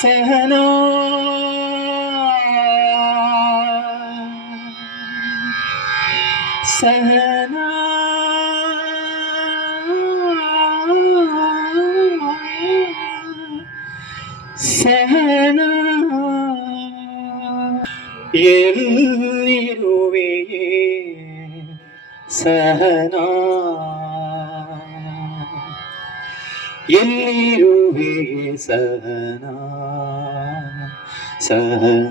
سهلا سهلا سهلا يلني رويه سهلا ಎಲ್ಲಿರುವೆಯೇ ಸಹನ? ಸಹನ.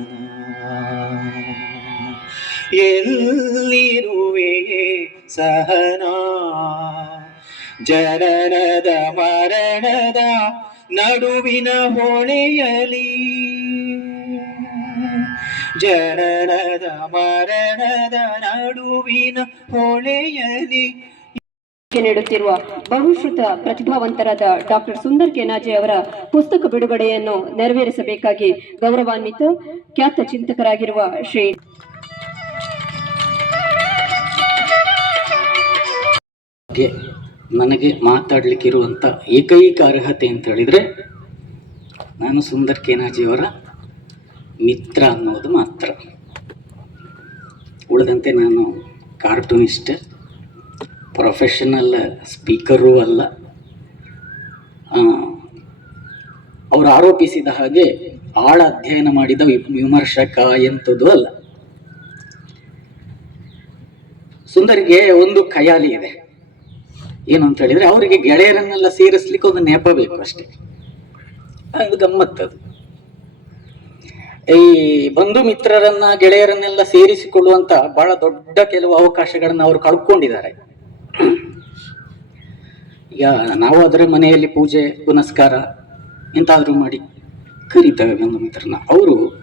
ಎಲ್ಲಿರುವೆ ಸಹನ? ಜನನದ ಮರಣದ ನಡುವಿನ ಹೊಣೆಯಲಿ. ಜನನದ ಮರಣದ ನಡುವಿನ ಹೊಣೆಯಲಿ. ನೀಡುತ್ತಿರುವ ಬಹುಶ್ರುತ ಪ್ರತಿಭಾವಂತರಾದ ಡಾಕ್ಟರ್ ಸುಂದರ್ ಕೆನಾಜೆ ಅವರ ಪುಸ್ತಕ ಬಿಡುಗಡೆಯನ್ನು ನೆರವೇರಿಸಬೇಕಾಗಿ ಗೌರವಾನ್ವಿತ, ಖ್ಯಾತ ಚಿಂತಕರಾಗಿರುವ ಶ್ರೀ ನನಗೆ ಮಾತಾಡಲಿಕ್ಕಿರುವಂಥ ಏಕೈಕ ಅರ್ಹತೆ ಅಂತ ಹೇಳಿದ್ರೆ ನಾನು ಸುಂದರ್ ಕೇನಾಜಿಯವರ ಮಿತ್ರ ಅನ್ನೋದು ಮಾತ್ರ. ಉಳಿದಂತೆ ನಾನು ಕಾರ್ಟೂನಿಸ್ಟ್ ಪ್ರೊಫೆಷನಲ್ ಸ್ಪೀಕರೂ ಅಲ್ಲ. ಅವರು ಆರೋಪಿಸಿದ ಹಾಗೆ ಆಳ ಅಧ್ಯಯನ ಮಾಡಿದ ವಿಮರ್ಶಕ ಎಂಥದ್ದು ಅಲ್ಲ. ಸುಂದರಿಗೆ ಒಂದು ಖಯಾಲಿ ಇದೆ. ಏನು ಅಂತ ಹೇಳಿದ್ರೆ ಅವರಿಗೆ ಗೆಳೆಯರನ್ನೆಲ್ಲ ಸೇರಿಸ್ಲಿಕ್ಕೆ ಒಂದು ನೆಪ ಬೇಕು ಅಷ್ಟೇ. ಅದು ಗಮ್ಮತ್ತದು. ಈ ಬಂಧು ಮಿತ್ರರನ್ನ ಗೆಳೆಯರನ್ನೆಲ್ಲ ಸೇರಿಸಿಕೊಳ್ಳುವಂತ ಬಹಳ ದೊಡ್ಡ ಕೆಲವು ಅವಕಾಶಗಳನ್ನ ಅವರು ಕಳ್ಕೊಂಡಿದ್ದಾರೆ. ಈಗ ನಾವು ಅದರ ಮನೆಯಲ್ಲಿ ಪೂಜೆ, ಪುನಸ್ಕಾರ ಎಂತಾದ್ರೂ ಮಾಡಿ ಕರೀತೇವೆ ಬಂಧು ಮಿತ್ರನ ಅವರು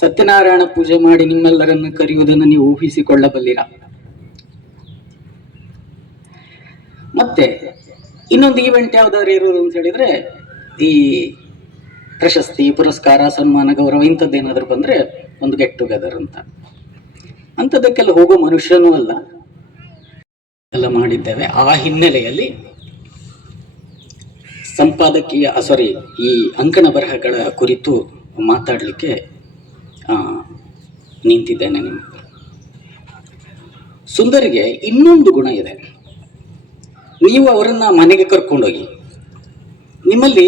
ಸತ್ಯನಾರಾಯಣ ಪೂಜೆ ಮಾಡಿ ನಿಮ್ಮೆಲ್ಲರನ್ನು ಕರೆಯುವುದನ್ನು ನೀವು ಊಹಿಸಿಕೊಳ್ಳಬಲ್ಲಿರ? ಮತ್ತೆ ಇನ್ನೊಂದು ಈವೆಂಟ್ ಯಾವ್ದಾದ್ರು ಇರೋದು ಅಂತ ಹೇಳಿದ್ರೆ ಈ ಪ್ರಶಸ್ತಿ, ಪುರಸ್ಕಾರ, ಸನ್ಮಾನ, ಗೌರವ ಇಂಥದ್ದೇನಾದ್ರೂ ಬಂದ್ರೆ ಒಂದು ಗೆಟ್ ಟುಗೆದರ್ ಅಂತ. ಅಂಥದ್ದಕ್ಕೆಲ್ಲ ಹೋಗೋ ಮನುಷ್ಯನೂ ಅಲ್ಲ. ಎಲ್ಲ ಮಾಡಿದ್ದೇವೆ. ಆ ಹಿನ್ನೆಲೆಯಲ್ಲಿ ಸಂಪಾದಕೀಯ ಸಾರಿ ಈ ಅಂಕಣ ಬರಹಗಳ ಕುರಿತು ಮಾತಾಡಲಿಕ್ಕೆ ನಿಂತಿದ್ದೇನೆ ನಿಮ್ಮ ಸುಂದರಿಗೆ ಇನ್ನೊಂದು ಗುಣ ಇದೆ. ನೀವು ಅವರನ್ನ ಮನೆಗೆ ಕರ್ಕೊಂಡೋಗಿ, ನಿಮ್ಮಲ್ಲಿ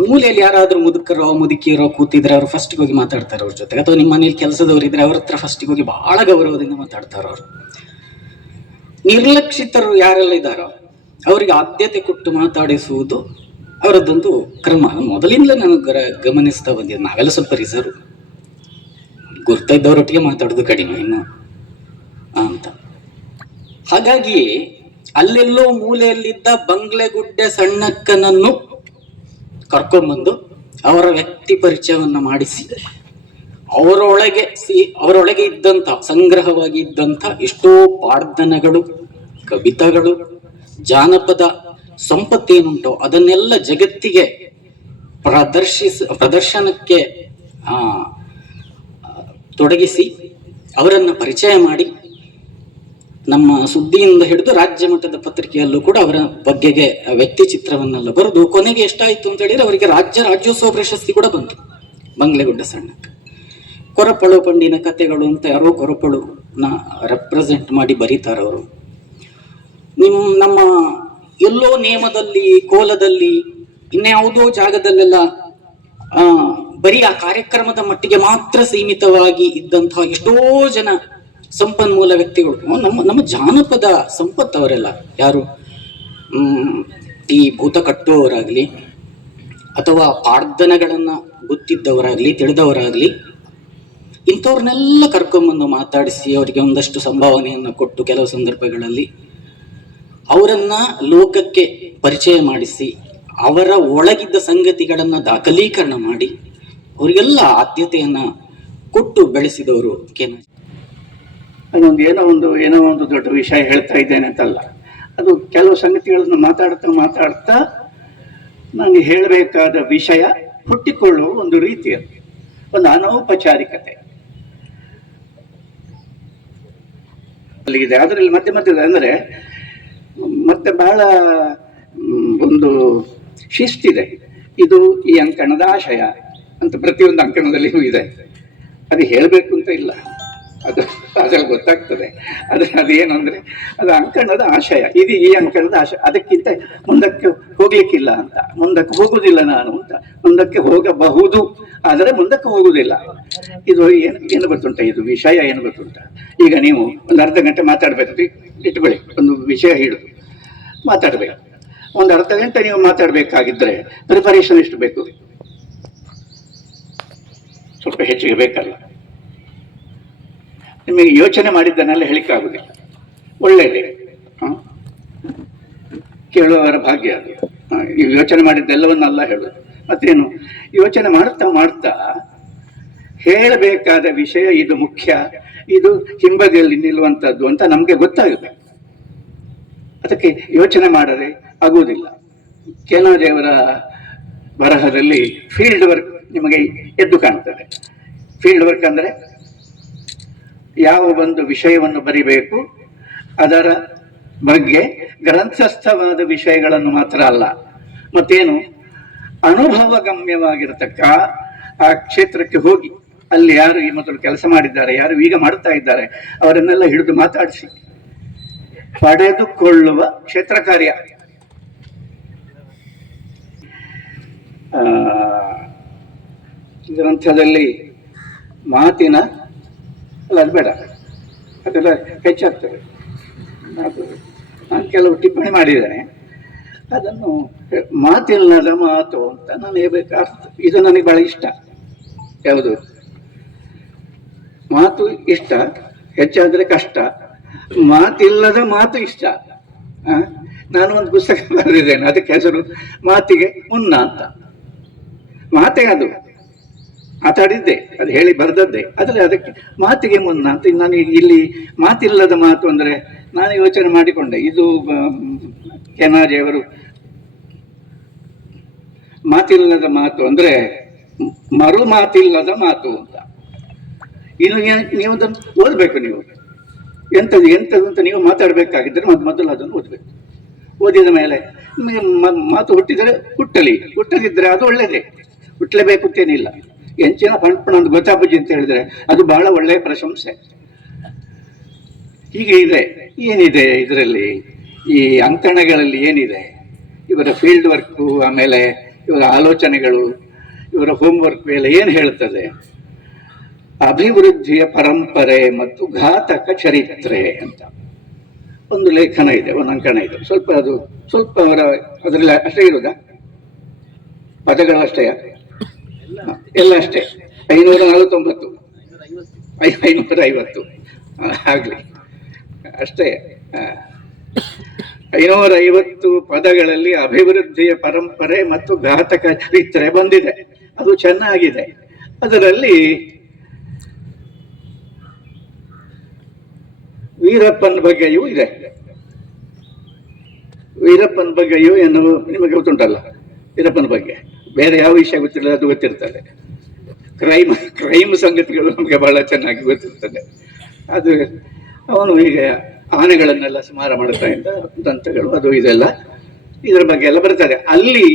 ಮೂಲೆಯಲ್ಲಿ ಯಾರಾದರೂ ಮುದುಕರೋ, ಮುದುಕಿಯರೋ ಕೂತಿದ್ರೆ ಅವರು ಫಸ್ಟಿಗೆ ಹೋಗಿ ಮಾತಾಡ್ತಾರೆ ಅವ್ರ ಜೊತೆಗೆ ಅಥವಾ ನಿಮ್ಮ ಮನೇಲಿ ಕೆಲಸದವ್ರು ಇದ್ರೆ ಅವ್ರ ಹತ್ರ ಫಸ್ಟಿಗೆ ಹೋಗಿ ಬಹಳ ಗೌರವದಿಂದ ಮಾತಾಡ್ತಾರೆ ಅವರು. ನಿರ್ಲಕ್ಷಿತರು ಯಾರೆಲ್ಲ ಇದ್ದಾರೋ, ಅವರಿಗೆ ಆದ್ಯತೆ ಕೊಟ್ಟು ಮಾತಾಡಿಸುವುದು ಅವರದ್ದೊಂದು ಕ್ರಮ. ಮೊದಲಿಂದಲೇ ನಾನು ಗರ- ಗಮನಿಸ್ತಾ ಬಂದಿದ್ದೆ. ನಾವೆಲ್ಲ ಸ್ವಲ್ಪ ರಿಸರ್ವ್. ಗುರ್ತಿದ್ದವರೊಟ್ಟಿಗೆ ಮಾತಾಡೋದು ಕಡಿಮೆ ಇನ್ನು. ಅಂತ. ಹಾಗಾಗಿ ಅಲ್ಲೆಲ್ಲೋ ಮೂಲೆಯಲ್ಲಿದ್ದ ಬಂಗ್ಲೆಗುಡ್ಡೆ ಸಣ್ಣಕ್ಕನನ್ನು ಕರ್ಕೊಂಡ್ಬಂದು ಅವರ ವ್ಯಕ್ತಿ ಪರಿಚಯವನ್ನು ಮಾಡಿಸಿ. ಅವರೊಳಗೆ ಸಿ, ಅವರೊಳಗೆ ಇದ್ದಂಥ, ಸಂಗ್ರಹವಾಗಿ ಇದ್ದಂಥ ಎಷ್ಟೋ ಪಾಡ್ದನಗಳು, ಕವಿತಗಳು, ಜಾನಪದ ಸಂಪತ್ತೇನುಂಟೋ? ಅದನ್ನೆಲ್ಲ ಜಗತ್ತಿಗೆ ಪ್ರದರ್ಶಿಸ, ಪ್ರದರ್ಶನಕ್ಕೆ ತೊಡಗಿಸಿ ಅವರನ್ನು ಪರಿಚಯ ಮಾಡಿ ನಮ್ಮ ಸುದ್ದಿಯಿಂದ ಹಿಡಿದು ರಾಜ್ಯ ಮಟ್ಟದ ಪತ್ರಿಕೆಯಲ್ಲೂ ಕೂಡ ಅವರ ಬಗ್ಗೆಗೆ ವ್ಯಕ್ತಿ ಚಿತ್ರವನ್ನೆಲ್ಲ ಬರೆದು ಕೊನೆಗೆ ಎಷ್ಟಾಯಿತು ಅಂತ ಹೇಳಿದ್ರೆ ಅವರಿಗೆ ರಾಜ್ಯ ರಾಜ್ಯೋತ್ಸವ ಪ್ರಶಸ್ತಿ ಕೂಡ ಬಂತು. ಬಂಗ್ಲೆಗುಡ್ಡ ಸಣ್ಣಕ್ಕೆ. ಕೊರಪಳು ಪಂಡಿನ ಕಥೆಗಳು ಅಂತ ಯಾರೋ ಕೊರಪಳು ನ ರೆಪ್ರೆಸೆಂಟ್ ಮಾಡಿ ಬರೀತಾರವರು. ನಿಮ್ ನಮ್ಮ ಎಲ್ಲೋ ನೇಮದಲ್ಲಿ, ಕೋಲದಲ್ಲಿ, ಇನ್ಯಾವುದೋ ಜಾಗದಲ್ಲೆಲ್ಲ ಬರೀ ಆ ಕಾರ್ಯಕ್ರಮದ ಮಟ್ಟಿಗೆ ಮಾತ್ರ ಸೀಮಿತವಾಗಿ ಇದ್ದಂತಹ ಎಷ್ಟೋ ಜನ ಸಂಪನ್ಮೂಲ ವ್ಯಕ್ತಿಗಳು. ನಮ್ಮ ನಮ್ಮ ಜಾನಪದ ಸಂಪತ್ತು ಅವರೆಲ್ಲ ಯಾರು ಈ ಭೂತ ಕಟ್ಟುವವರಾಗ್ಲಿ, ಅಥವಾ ಪಾರ್ಧನಗಳನ್ನ ಗೊತ್ತಿದ್ದವರಾಗ್ಲಿ, ತಿಳಿದವರಾಗ್ಲಿ, ಇಂಥವ್ರನ್ನೆಲ್ಲ ಕರ್ಕೊಂಬಂದು ಮಾತಾಡಿಸಿ ಅವರಿಗೆ ಒಂದಷ್ಟು ಸಂಭಾವನೆಯನ್ನು ಕೊಟ್ಟು ಕೆಲವು ಸಂದರ್ಭಗಳಲ್ಲಿ ಅವರನ್ನ ಲೋಕಕ್ಕೆ ಪರಿಚಯ ಮಾಡಿಸಿ, ಅವರ ಒಳಗಿದ್ದ ಸಂಗತಿಗಳನ್ನ ದಾಖಲೀಕರಣ ಮಾಡಿ, ಅವರಿಗೆಲ್ಲ ಆದ್ಯತೆಯನ್ನ ಕೊಟ್ಟು ಬೆಳೆಸಿದವರು ಕೆನ ಅದೊಂದು ಏನೋ ಒಂದು ಏನೋ ಒಂದು ದೊಡ್ಡ ವಿಷಯ ಹೇಳ್ತಾ ಇದ್ದೇನೆ ಅಂತಲ್ಲ. ಅದು ಕೆಲವು ಸಂಗತಿಗಳನ್ನು ಮಾತಾಡ್ತಾ ಮಾತಾಡ್ತಾ ನನಗೆ ಹೇಳಬೇಕಾದ ವಿಷಯ ಹುಟ್ಟಿಕೊಳ್ಳುವ ಒಂದು ರೀತಿಯ ಒಂದು ಅನೌಪಚಾರಿಕತೆ. ಅಲ್ಲಿಗಿದೆ. ಅದರಲ್ಲಿ ಮಧ್ಯ ಮಧ್ಯದ ಅಂದರೆ ಮತ್ತೆ ಬಹಳ ಒಂದು ಶಿಸ್ತಿದೆ. ಇದು ಈ ಅಂಕಣದ ಆಶಯ ಅಂತ ಪ್ರತಿಯೊಂದು ಅಂಕಣದಲ್ಲಿಯೂ ಇದೆ. ಅದು ಹೇಳಬೇಕು ಅಂತ ಇಲ್ಲ. ಅದು ಅದ್ರಲ್ಲಿ ಗೊತ್ತಾಗ್ತದೆ. ಅದು ಅದೇನು ಅಂದ್ರೆ, ಅದು ಅಂಕಣದ ಆಶಯ. ಇದು ಈ ಅಂಕಣದ ಆಶಯ. ಅದಕ್ಕಿಂತ ಮುಂದಕ್ಕೆ ಹೋಗ್ಲಿಕ್ಕಿಲ್ಲ ಅಂತ. ಮುಂದಕ್ಕೆ ಹೋಗುದಿಲ್ಲ ನಾನು ಅಂತ. ಮುಂದಕ್ಕೆ ಹೋಗಬಹುದು, ಆದರೆ ಮುಂದಕ್ಕೆ ಹೋಗುದಿಲ್ಲ ಇದು ಏನು ಏನು ಗೊತ್ತುಂಟ ಇದು ವಿಷಯ ಏನು ಗೊತ್ತುಂಟ ಈಗ ನೀವು ಒಂದು ಅರ್ಧ ಗಂಟೆ ಮಾತಾಡ್ಬೇಕು. ಇಟ್ಕೊಳ್ಳಿ, ಒಂದು ವಿಷಯ ಹಿಡಿದು ಮಾತಾಡ್ಬೇಕು. ಒಂದು ಅರ್ಧ ಗಂಟೆ ನೀವು ಮಾತಾಡ್ಬೇಕಾಗಿದ್ರೆ ಪ್ರಿಪರೇಷನ್ ಎಷ್ಟು ಬೇಕು? ಸ್ವಲ್ಪ ಹೆಚ್ಚಿಗೆ ಬೇಕಲ್ಲ. ನಿಮಗೆ ಯೋಚನೆ ಮಾಡಿದ್ದನ್ನೆಲ್ಲ ಹೇಳಿಕ್ಕಾಗುದಿಲ್ಲ. ಒಳ್ಳೆಯದೇ? ಕೇಳುವವರ ಭಾಗ್ಯ ಅದು. ಈ ಯೋಚನೆ ಮಾಡಿದ್ದೆಲ್ಲವನ್ನಲ್ಲ ಹೇಳುದು. ಮತ್ತೇನು? ಯೋಚನೆ ಮಾಡ್ತಾ ಮಾಡ್ತಾ ಹೇಳಬೇಕಾದ ವಿಷಯ ಇದು ಮುಖ್ಯ. ಇದು ಹಿಂಬದಿಯಲ್ಲಿ ನಿಲ್ಲುವಂಥದ್ದು ಅಂತ ನಮಗೆ ಗೊತ್ತಾಗುತ್ತೆ. ಅದಕ್ಕೆ ಯೋಚನೆ ಮಾಡದೆ ಆಗುವುದಿಲ್ಲ. ದೇವರ ಬರಹದಲ್ಲಿ ಫೀಲ್ಡ್ ವರ್ಕ್ ನಿಮಗೆ ಎದ್ದು ಕಾಣ್ತದೆ ಫೀಲ್ಡ್ ವರ್ಕ್ ಅಂದ್ರೆ ಯಾವ ಒಂದು ವಿಷಯವನ್ನು ಬರಿಬೇಕು, ಅದರ ಬಗ್ಗೆ ಗ್ರಂಥಸ್ಥವಾದ ವಿಷಯಗಳನ್ನು ಮಾತ್ರ ಅಲ್ಲ, ಮತ್ತೇನು ಅನುಭವಗಮ್ಯವಾಗಿರತಕ್ಕ ಆ ಕ್ಷೇತ್ರಕ್ಕೆ ಹೋಗಿ, ಅಲ್ಲಿ ಯಾರು ಈ ಮೊದಲು ಕೆಲಸ ಮಾಡಿದ್ದಾರೆ, ಯಾರು ಈಗ ಮಾಡುತ್ತಾ ಇದ್ದಾರೆ, ಅವರನ್ನೆಲ್ಲ ಹಿಡಿದು ಮಾತಾಡಿಸಿ. ಪಡೆದುಕೊಳ್ಳುವ ಕ್ಷೇತ್ರ ಕಾರ್ಯ. ಗ್ರಂಥದಲ್ಲಿ ಮಾತಿನ ಅಲ್ಲ, ಅದು ಬೇಡ. ಅದೆಲ್ಲ ಹೆಚ್ಚಾಗ್ತದೆ. ಅದು ನಾನು ಕೆಲವು ಟಿಪ್ಪಣಿ ಮಾಡಿದ್ದೇನೆ. ಅದನ್ನು ಮಾತಿಲ್ಲದ ಮಾತು ಅಂತ ನಾನು ಹೇಳ್ಬೇಕು ಅರ್ಥ ಇದು ನನಗೆ ಬಹಳ ಇಷ್ಟ. ಯಾವುದು? ಮಾತು ಇಷ್ಟ, ಹೆಚ್ಚಾದರೆ ಕಷ್ಟ. ಮಾತಿಲ್ಲದ ಮಾತು ಇಷ್ಟ? ನಾನು ಒಂದು ಪುಸ್ತಕ ಬರೆದಿದ್ದೇನೆ. ಅದಕ್ಕೆ ಹೆಸರು ಮಾತಿಗೆ ಮುನ್ನ ಅಂತ. ಮಾತೇ ಅದು. ಮಾತಾಡಿದ್ದೆ, ಅದು ಹೇಳಿ ಬರೆದದ್ದೇ. ಆದರೆ ಅದಕ್ಕೆ ಮಾತಿಗೆ ಮುನ್ನ ಅಂತ ನಾನು ಇಲ್ಲಿ ಮಾತಿಲ್ಲದ ಮಾತು ಅಂದರೆ ನಾನು ಯೋಚನೆ ಮಾಡಿಕೊಂಡೆ. ಇದು ಕೆನಾಜಿಯವರು ಮಾತಿಲ್ಲದ ಮಾತು ಅಂದರೆ ಮರು ಮಾತಿಲ್ಲದ ಮಾತು ಅಂತ. ಇನ್ನು ನೀವು ಅದನ್ನು ಓದಬೇಕು ನೀವು. ಎಂಥದ್ದು ಎಂಥದ್ದು ಅಂತ ನೀವು ಮಾತಾಡಬೇಕಾಗಿದ್ದರೆ ಮೊದ್ ಮೊದಲು ಅದನ್ನು ಓದಬೇಕು. ಓದಿದ ಮೇಲೆ ನಿಮಗೆ ಮಾತು ಹುಟ್ಟಿದರೆ ಹುಟ್ಟಲಿ. ಹುಟ್ಟದಿದ್ದರೆ ಅದು ಒಳ್ಳೆಯದೇ ಹುಟ್ಟಲೇಬೇಕು ಅಂತೇನಿಲ್ಲ. ಎಂಚಿನ ಪಣಪಣ ಒಂದು ಗೊತ್ತಾಪುಜಿ ಅಂತ ಹೇಳಿದ್ರೆ ಅದು ಬಹಳ ಒಳ್ಳೆಯ ಪ್ರಶಂಸೆ. ಹೀಗೆ ಇದೆ. ಏನಿದೆ ಇದರಲ್ಲಿ? ಈ ಅಂಕಣಗಳಲ್ಲಿ ಏನಿದೆ? ಇವರ ಫೀಲ್ಡ್ ವರ್ಕು ಆಮೇಲೆ ಇವರ ಆಲೋಚನೆಗಳು, ಇವರ ಹೋಮ್ ವರ್ಕ್ ಎಲ್ಲ ಏನು ಹೇಳ್ತದೆ ಅಭಿವೃದ್ಧಿಯ ಪರಂಪರೆ ಮತ್ತು ಘಾತಕ ಚರಿತ್ರೆ ಅಂತ. ಒಂದು ಲೇಖನ ಇದೆ, ಒಂದು ಅಂಕಣ ಇದೆ. ಸ್ವಲ್ಪ ಅದು, ಸ್ವಲ್ಪ ಅವರ, ಅದರಲ್ಲಿ ಅಷ್ಟೇ ಇರೋದಾ? ಪದಗಳು ಅಷ್ಟೇ? ಎಲ್ಲ ಅಷ್ಟೇ. ಐನೂರ ನಲವತ್ತೊಂಬತ್ತು ಐನೂರ ಐವತ್ತು ಆಗಲಿ. ಅಷ್ಟೇ. ಐನೂರ ಐವತ್ತು ಪದಗಳಲ್ಲಿ ಅಭಿವೃದ್ಧಿಯ ಪರಂಪರೆ ಮತ್ತು ಘಾತಕ ಚರಿತ್ರೆ ಬಂದಿದೆ. ಅದು ಚೆನ್ನಾಗಿದೆ. ಅದರಲ್ಲಿ ವೀರಪ್ಪನ ಬಗ್ಗೆಯೂ ಇದೆ. ವೀರಪ್ಪನ ಬಗ್ಗೆಯೂ ಎನ್ನುವ ನಿಮಗೆ ಗೊತ್ತುಂಟಲ್ಲ? ವೀರಪ್ಪನ ಬಗ್ಗೆ. ಬೇರೆ ಯಾವ ವಿಷಯ ಗೊತ್ತಿಲ್ಲ ಅದು ಗೊತ್ತಿರ್ತದೆ. ಕ್ರೈಮ್ ಕ್ರೈಮ್ ಸಂಗತಿಗಳು ನಮಗೆ ಬಹಳ ಚೆನ್ನಾಗಿ ಗೊತ್ತಿರ್ತದೆ. ಅದು ಅವನು ಈಗ ಆನೆಗಳನ್ನೆಲ್ಲ ಸುಮಾರು ಮಾಡ್ತಾ ಇದ್ದ ದಂತಗಳು ಅದು ಇದೆಲ್ಲ ಇದರ ಬಗ್ಗೆ ಎಲ್ಲ ಬರ್ತಾರೆ. ಅಲ್ಲಿ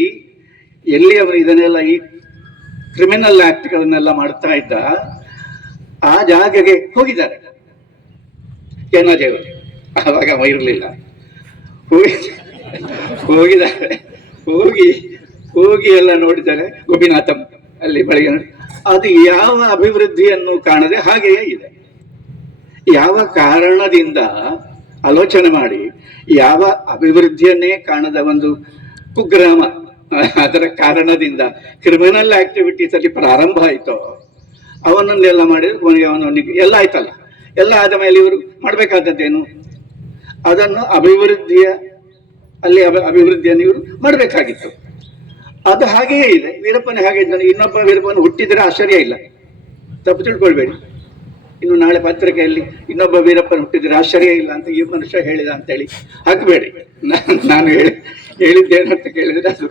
ಎಲ್ಲಿ ಅವರು ಇದನ್ನೆಲ್ಲ ಈ ಕ್ರಿಮಿನಲ್ ಆಕ್ಟ್ಗಳನ್ನೆಲ್ಲ ಮಾಡ್ತಾ ಇದ್ದ, ಆ ಜಾಗಗೆ ಹೋಗಿದ್ದಾರೆ. ಕೇನಾದೇವರು ಆವಾಗ ಅವ ಇರಲಿಲ್ಲ. ಹೋಗಿ ಹೋಗಿದ್ದಾರೆ. ಹೋಗಿ ಹೋಗಿ ಎಲ್ಲ ನೋಡಿದ್ದಾರೆ ಗೋಪಿನಾಥಂ ಅಲ್ಲಿ ಬೆಳಗ್ಗೆ ಅದು ಯಾವ ಅಭಿವೃದ್ಧಿಯನ್ನು ಕಾಣದೆ ಹಾಗೆಯೇ ಇದೆ. ಯಾವ ಕಾರಣದಿಂದ ಆಲೋಚನೆ ಮಾಡಿ ಯಾವ ಅಭಿವೃದ್ಧಿಯನ್ನೇ ಕಾಣದ ಒಂದು ಕುಗ್ರಾಮ, ಅದರ ಕಾರಣದಿಂದ ಕ್ರಿಮಿನಲ್ ಆಕ್ಟಿವಿಟೀಸ್ ಅಲ್ಲಿ ಪ್ರಾರಂಭ ಆಯ್ತೋ, ಅವನನ್ನೆಲ್ಲ ಮಾಡಿದ್ರೆ ಕೊನೆಗೆ ಅವನವನಿಗೆ ಎಲ್ಲ ಆಯ್ತಲ್ಲ. ಎಲ್ಲ ಆದ ಮೇಲೆ ಇವರು ಮಾಡಬೇಕಾದದ್ದೇನು? ಅದನ್ನು ಅಭಿವೃದ್ಧಿಯ, ಅಲ್ಲಿ ಅಭಿ- ಅಭಿವೃದ್ಧಿಯನ್ನು ಇವರು ಮಾಡಬೇಕಾಗಿತ್ತು. ಅದು ಹಾಗೆಯೇ ಇದೆ. ವೀರಪ್ಪನ ಹಾಗೆ ಇದ್ದಾನೆ ಇನ್ನೊಬ್ಬ ವೀರಪ್ಪನ ಹುಟ್ಟಿದರೆ ಆಶ್ಚರ್ಯ ಇಲ್ಲ. ತಪ್ಪು ತಿಳ್ಕೊಳ್ಬೇಡಿ. ಇನ್ನು ನಾಳೆ ಪತ್ರಿಕೆಯಲ್ಲಿ ಇನ್ನೊಬ್ಬ ವೀರಪ್ಪನ ಹುಟ್ಟಿದರೆ ಆಶ್ಚರ್ಯ ಇಲ್ಲ ಅಂತ ಈ ಮನುಷ್ಯ ಹೇಳಿದ ಅಂತೇಳಿ ಹಾಕಬೇಡಿ. ನಾನು ಹೇಳಿ ಹೇಳಿದ್ದೇನಂತ ಕೇಳಿದ್ರೆ ಅದು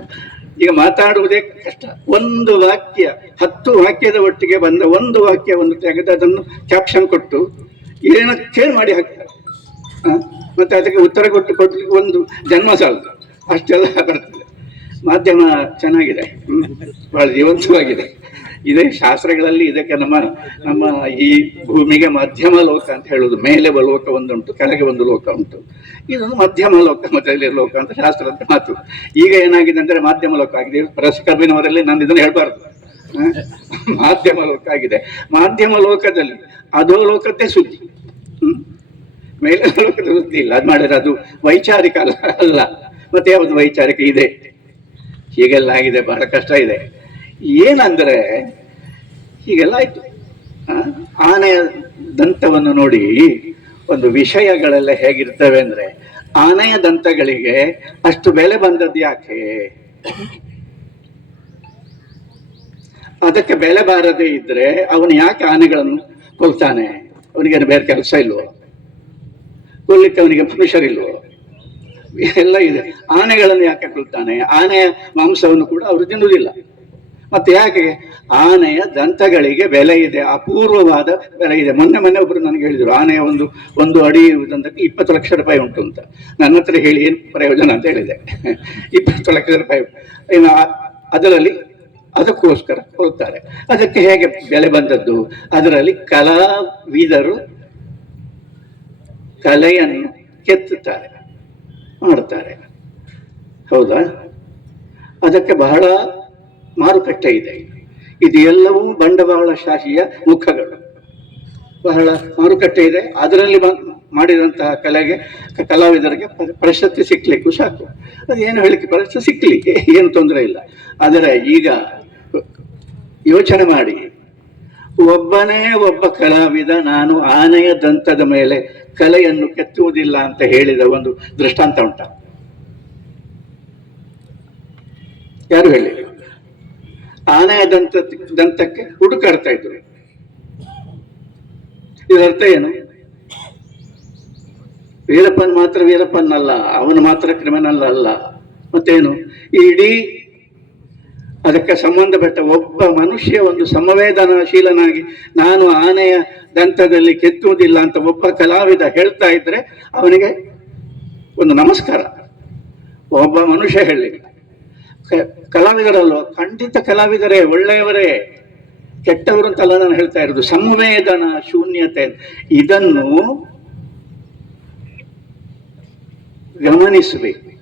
ಈಗ ಮಾತಾಡುವುದೇ ಕಷ್ಟ. ಒಂದು ವಾಕ್ಯ, ಹತ್ತು ವಾಕ್ಯದ ಒಟ್ಟಿಗೆ ಬಂದ ಒಂದು ವಾಕ್ಯ ಒಂದು ತೆಗೆದು ಅದನ್ನು ಕ್ಯಾಪ್ಷನ್ ಕೊಟ್ಟು ಏನಕ್ಕೆ ಮಾಡಿ ಹಾಕ್ತಾರೆ? ಮತ್ತೆ ಅದಕ್ಕೆ ಉತ್ತರ ಕೊಟ್ಟು ಕೊಡ್ಲಿಕ್ಕೆ ಒಂದು ಜನ್ಮ ಸಾಲದು. ಅಷ್ಟೆಲ್ಲ ಬರ್ತದೆ. ಮಾಧ್ಯಮ ಚೆನ್ನಾಗಿದೆ. ಬಹಳ ಜೀವಂತವಾಗಿದೆ. ಇದೇ ಶಾಸ್ತ್ರಗಳಲ್ಲಿ ಇದಕ್ಕೆ ನಮ್ಮ ನಮ್ಮ ಈ ಭೂಮಿಗೆ ಮಧ್ಯಮ ಲೋಕ ಅಂತ ಹೇಳುದು, ಮೇಲೆ ಲೋಕ ಒಂದುಂಟು, ಕೆಳಗೆ ಒಂದು ಲೋಕ ಉಂಟು. ಇದೊಂದು ಮಧ್ಯಮ ಲೋಕ, ಮಧ್ಯದಲ್ಲಿ ಲೋಕ ಅಂತ ಶಾಸ್ತ್ರದ ಮಾತು. ಈಗ ಏನಾಗಿದೆ ಅಂದ್ರೆ ಮಾಧ್ಯಮ ಲೋಕ ಆಗಿದೆ. ಪರಸ್ಕರ್ಬಿನವರಲ್ಲಿ ನಾನು ಇದನ್ನು ಹೇಳ್ಬಾರ್ದು? ಮಾಧ್ಯಮ ಲೋಕ ಆಗಿದೆ. ಮಾಧ್ಯಮ ಲೋಕದಲ್ಲಿ, ಅದೋ ಲೋಕದ್ದೇ ಸುದ್ದಿ? ಮೇಲೆ ಲೋಕದ ಸುದ್ದಿ ಇಲ್ಲ. ಅದು ಮಾಡಿದ್ರೆ ಅದು ವೈಚಾರಿಕ ಅಲ್ಲ ಅಲ್ಲ. ಮತ್ತೆ ಯಾವುದು ವೈಚಾರಿಕ? ಇದೆ. ಹೀಗೆಲ್ಲ ಆಗಿದೆ ಬಹಳ ಕಷ್ಟ ಇದೆ. ಏನಂದ್ರೆ, ಹೀಗೆಲ್ಲ ಆಯ್ತು. ಆನೆಯ ದಂತವನ್ನು ನೋಡಿ ಒಂದು ವಿಷಯಗಳೆಲ್ಲ ಹೇಗಿರ್ತವೆ ಅಂದ್ರೆ, ಆನೆಯ ದಂತಗಳಿಗೆ ಅಷ್ಟು ಬೆಲೆ ಬಂದದ್ದು ಯಾಕೆ? ಅದಕ್ಕೆ ಬೆಲೆ ಬಾರದೇ ಇದ್ರೆ ಅವನು ಯಾಕೆ ಆನೆಗಳನ್ನು ಕೊಲ್ತಾನೆ? ಅವನಿಗೆ ಬೇರೆ ಕೆಲಸ ಇಲ್ವೋ? ಕೊಲ್ಲಿಕ್ಕೆ ಅವನಿಗೆ ಮನುಷ್ಯರಿಲ್ವೋ ಎಲ್ಲ ಇದೆ. ಆನೆಗಳನ್ನು ಯಾಕೆ ಕೊಳ್ತಾನೆ ಆನೆಯ ಮಾಂಸವನ್ನು ಕೂಡ ಅವರು ತಿನ್ನುವುದಿಲ್ಲ. ಮತ್ತೆ ಯಾಕೆ? ಆನೆಯ ದಂತಗಳಿಗೆ ಬೆಲೆ ಇದೆ, ಅಪೂರ್ವವಾದ ಬೆಲೆ ಇದೆ. ಮೊನ್ನೆ ಮೊನ್ನೆ ಒಬ್ಬರು ನನಗೆ ಹೇಳಿದರು, ಆನೆಯ ಒಂದು ಒಂದು ಅಡಿ ದಂತಕ್ಕೆ ಇಪ್ಪತ್ತು ಲಕ್ಷ ರೂಪಾಯಿ ಉಂಟು ಅಂತ. ನನ್ನ ಹತ್ರ ಹೇಳಿ ಏನು ಪ್ರಯೋಜನ ಅಂತ ಹೇಳಿದೆ. ಇಪ್ಪತ್ತು ಲಕ್ಷ ರೂಪಾಯಿ. ಇನ್ನು ಅದರಲ್ಲಿ ಅದಕ್ಕೋಸ್ಕರ ಕೊಡ್ತಾರೆ ಅದಕ್ಕೆ ಹೇಗೆ ಬೆಲೆ ಬಂದದ್ದು? ಅದರಲ್ಲಿ ಕಲಾವಿದರು ಕಲೆಯನ್ನು ಕೆತ್ತುತ್ತಾರೆ. ಮಾಡ್ತಾರೆ ಹೌದಾ? ಅದಕ್ಕೆ ಬಹಳ ಮಾರುಕಟ್ಟೆ ಇದೆ. ಇದು ಎಲ್ಲವೂ ಬಂಡವಾಳಶಾಹಿಯ ಮುಖಗಳು. ಬಹಳ ಮಾರುಕಟ್ಟೆ ಇದೆ. ಅದರಲ್ಲಿ ಮಾಡಿದಂತಹ ಕಲೆಗೆ, ಕಲಾವಿದರಿಗೆ ಪ್ರ- ಪ್ರಶಸ್ತಿ ಸಿಕ್ಲಿಕ್ಕೂ ಸಾಕು. ಏನು ಹೇಳಿಕೆ ಪ್ರಶಸ್ತಿ ಸಿಕ್ಲಿಕ್ಕೆ, ಏನು ತೊಂದರೆ ಇಲ್ಲ. ಆದರೆ ಈಗ ಯೋಚನೆ ಮಾಡಿ. ಒಬ್ಬನೇ ಒಬ್ಬ ಕಲಾವಿದ, ನಾನು ಆನೆಯ ದಂತದ ಮೇಲೆ ಕಲೆಯನ್ನು ಕೆತ್ತುವುದಿಲ್ಲ ಅಂತ ಹೇಳಿದ ಒಂದು ದೃಷ್ಟಾಂತ ಉಂಟ. ಯಾರು ಹೇಳಿ ಆನೆಯ ದಂತ, ದಂತಕ್ಕೆ ಹುಡುಕಾಡ್ತಾ ಇದ್ರು. ಇದರ ಅರ್ಥ ಏನು? ವೀರಪ್ಪನ್ ಮಾತ್ರ ವೀರಪ್ಪನ್ ಅಲ್ಲ ಅವನು ಮಾತ್ರ ಕ್ರಿಮಿನಲ್ ಅಲ್ಲ. ಮತ್ತೇನು? ಇಡೀ ಅದಕ್ಕೆ ಸಂಬಂಧಪಟ್ಟ ಒಬ್ಬ ಮನುಷ್ಯ ಒಂದು ಸಮವೇದನಾಶೀಲನಾಗಿ, ನಾನು ಆನೆಯ ದಂತದಲ್ಲಿ ಕೆತ್ತುವುದಿಲ್ಲ ಅಂತ ಒಬ್ಬ ಕಲಾವಿದ ಹೇಳ್ತಾ ಇದ್ರೆ ಅವನಿಗೆ ಒಂದು ನಮಸ್ಕಾರ. ಒಬ್ಬ ಮನುಷ್ಯ ಹೇಳಿ ಕಲಾವಿದರಲ್ವ? ಖಂಡಿತ ಕಲಾವಿದರೇ, ಒಳ್ಳೆಯವರೇ. ಕೆಟ್ಟವರು ಅಂತಲ್ಲ ನಾನು ಹೇಳ್ತಾ ಇರೋದು. ಸಂವೇದನ ಶೂನ್ಯತೆ. ಇದನ್ನು ಗಮನಿಸಬೇಕು.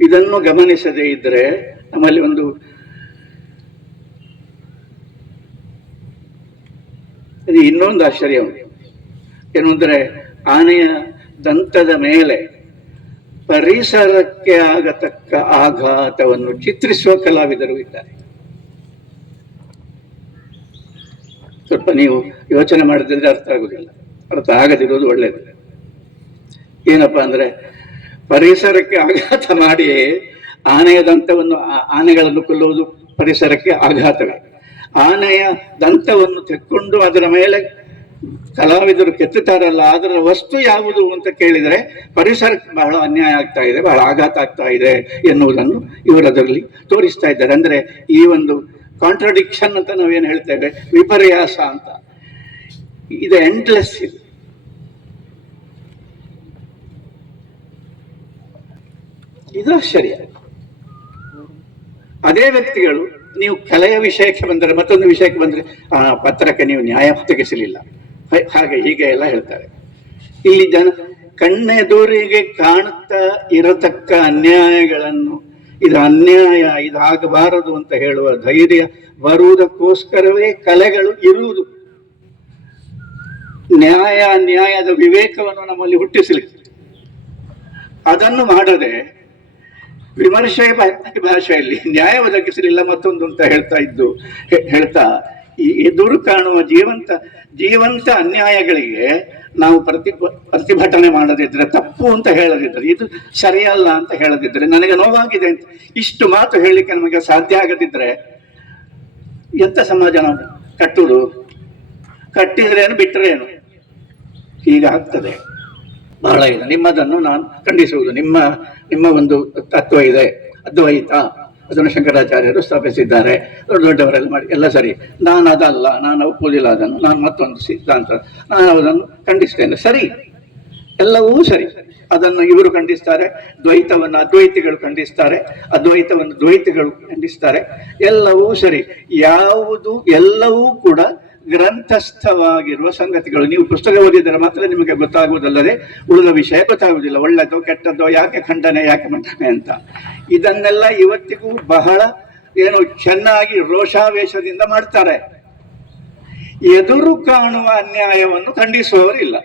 ಇದನ್ನು ಗಮನಿಸದೇ ಇದ್ರೆ ನಮ್ಮಲ್ಲಿ ಒಂದು ಇದು ಇನ್ನೊಂದು ಆಶ್ಚರ್ಯ ಏನು ಅಂದರೆ ಆನೆಯ ದಂತದ ಮೇಲೆ ಪರಿಸರಕ್ಕೆ ಆಗತಕ್ಕ ಆಘಾತವನ್ನು ಚಿತ್ರಿಸುವ ಕಲಾವಿದರು ಇದ್ದಾರೆ. ಸ್ವಲ್ಪ ನೀವು ಯೋಚನೆ ಮಾಡದಿದ್ರೆ ಅರ್ಥ ಆಗುದಿಲ್ಲ. ಅರ್ಥ ಆಗದಿರೋದು ಒಳ್ಳೆಯದು ಏನಪ್ಪಾ ಅಂದ್ರೆ ಪರಿಸರಕ್ಕೆ ಆಘಾತ ಮಾಡಿ ಆನೆಯ ದಂತವನ್ನು ಆನೆಗಳನ್ನು ಕೊಲ್ಲುವುದು ಪರಿಸರಕ್ಕೆ ಆಘಾತವೇ. ಆನೆಯ ದಂತವನ್ನು ತೆಕ್ಕೊಂಡು ಅದರ ಮೇಲೆ ಕಲಾವಿದರು ಕೆತ್ತುತ್ತಾರಲ್ಲ, ಅದರ ವಸ್ತು ಯಾವುದು ಅಂತ ಕೇಳಿದರೆ ಪರಿಸರಕ್ಕೆ ಬಹಳ ಅನ್ಯಾಯ ಆಗ್ತಾ ಇದೆ, ಬಹಳ ಆಘಾತ ಆಗ್ತಾ ಇದೆ ಎನ್ನುವುದನ್ನು ಇವರು ಅದರಲ್ಲಿ ತೋರಿಸ್ತಾ ಇದ್ದಾರೆ. ಅಂದರೆ ಈ ಒಂದು ಕಾಂಟ್ರಡಿಕ್ಷನ್ ಅಂತ ನಾವೇನು ಹೇಳ್ತೇವೆ ವಿಪರ್ಯಾಸ ಅಂತ. ಇದು ಎಂಡ್ಲೆಸ್ ಇದು. ಇದು ಆಶ್ಚರ್ಯ. ಅದೇ ವ್ಯಕ್ತಿಗಳು, ನೀವು ಕಲೆಯ ವಿಷಯಕ್ಕೆ ಬಂದರೆ, ಮತ್ತೊಂದು ವಿಷಯಕ್ಕೆ ಬಂದರೆ, ಆ ಪತ್ರಕ್ಕೆ ನೀವು ನ್ಯಾಯ ಒದಗಿಸಲಿಲ್ಲ ಹಾಗೆ ಹೀಗೆ ಎಲ್ಲ ಹೇಳ್ತಾರೆ. ಇಲ್ಲಿ ಜನ ಕಣ್ಣೆದುರಿಗೆ ಕಾಣುತ್ತಾ ಇರತಕ್ಕ ಅನ್ಯಾಯಗಳನ್ನು, ಇದು ಅನ್ಯಾಯ, ಇದಾಗಬಾರದು ಅಂತ ಹೇಳುವ ಧೈರ್ಯ ಬರುವುದಕ್ಕೋಸ್ಕರವೇ ಕಲೆಗಳು ಇರುವುದು. ನ್ಯಾಯ ನ್ಯಾಯದ ವಿವೇಕವನ್ನು ನಮ್ಮಲ್ಲಿ ಹುಟ್ಟಿಸಲಿಕ್ಕೆ. ಅದನ್ನು ಮಾಡದೆ ವಿಮರ್ಶೆ ಭಾಷೆಯಲ್ಲಿ ನ್ಯಾಯ ಒದಗಿಸಲಿಲ್ಲ ಮತ್ತೊಂದು ಅಂತ ಹೇಳ್ತಾ ಇದ್ದು ಹೇಳ್ತಾ, ಈ ಎದುರು ಕಾಣುವ ಜೀವಂತ ಜೀವಂತ ಅನ್ಯಾಯಗಳಿಗೆ ನಾವು ಪ್ರತಿ ಪ್ರತಿಭಟನೆ ಮಾಡದಿದ್ರೆ ತಪ್ಪು ಅಂತ ಹೇಳದಿದ್ರೆ, ಇದು ಸರಿಯಲ್ಲ ಅಂತ ಹೇಳದಿದ್ರೆ, ನನಗೆ ನೋವಾಗಿದೆ ಅಂತ ಇಷ್ಟು ಮಾತು ಹೇಳಲಿಕ್ಕೆ ನಮಗೆ ಸಾಧ್ಯ ಆಗದಿದ್ರೆ ಎಂತ ಸಮಾಜ ನಾವು ಕಟ್ಟುವುದು? ಕಟ್ಟಿದ್ರೇನು ಬಿಟ್ಟರೇನು ಹೀಗಾಗ್ತದೆ ಬಹಳ ಇದೆ. ನಿಮ್ಮದನ್ನು ನಾನು ಖಂಡಿಸುವುದು. ನಿಮ್ಮ ನಿಮ್ಮ ಒಂದು ತತ್ವ ಇದೆ. ಅದ್ವೈತ. ಅದನ್ನು ಶಂಕರಾಚಾರ್ಯರು ಸ್ಥಾಪಿಸಿದ್ದಾರೆ. ದೊಡ್ಡ ದೊಡ್ಡವರೆಲ್ಲ ಮಾಡಿ, ಎಲ್ಲ ಸರಿ. ನಾನು ಅದಲ್ಲ. ನಾನು ಒಪ್ಪುವುದಿಲ್ಲ ಅದನ್ನು. ನಾನು ಮತ್ತೊಂದು ಸಿದ್ಧಾಂತ. ನಾನು ಅದನ್ನು ಖಂಡಿಸ್ತೇನೆ. ಸರಿ. ಎಲ್ಲವೂ ಸರಿ. ಅದನ್ನು ಇವರು ಖಂಡಿಸ್ತಾರೆ. ದ್ವೈತವನ್ನು ಅದ್ವೈತಿಗಳು ಖಂಡಿಸ್ತಾರೆ. ಅದ್ವೈತವನ್ನು ದ್ವೈತಿಗಳು ಖಂಡಿಸ್ತಾರೆ. ಎಲ್ಲವೂ ಸರಿ. ಯಾವುದು ಎಲ್ಲವೂ ಕೂಡ ಗ್ರಂಥಸ್ಥವಾಗಿರುವ ಸಂಗತಿಗಳು. ನೀವು ಪುಸ್ತಕ ಓದಿದರೆ ಮಾತ್ರ ನಿಮಗೆ ಗೊತ್ತಾಗುವುದಲ್ಲದೆ ಉಳಿದ ವಿಷಯ ಗೊತ್ತಾಗುವುದಿಲ್ಲ. ಒಳ್ಳೆದೋ ಕೆಟ್ಟದ್ದೋ, ಯಾಕೆ ಖಂಡನೆ, ಯಾಕೆ ಮಂಡನೆ ಅಂತ. ಇದನ್ನೆಲ್ಲ ಇವತ್ತಿಗೂ ಬಹಳ ಏನು ಚೆನ್ನಾಗಿ ರೋಷಾವೇಶದಿಂದ ಮಾಡ್ತಾರೆ. ಎದುರು ಕಾಣುವ ಅನ್ಯಾಯವನ್ನು ಖಂಡಿಸುವವರಿಲ್ಲ.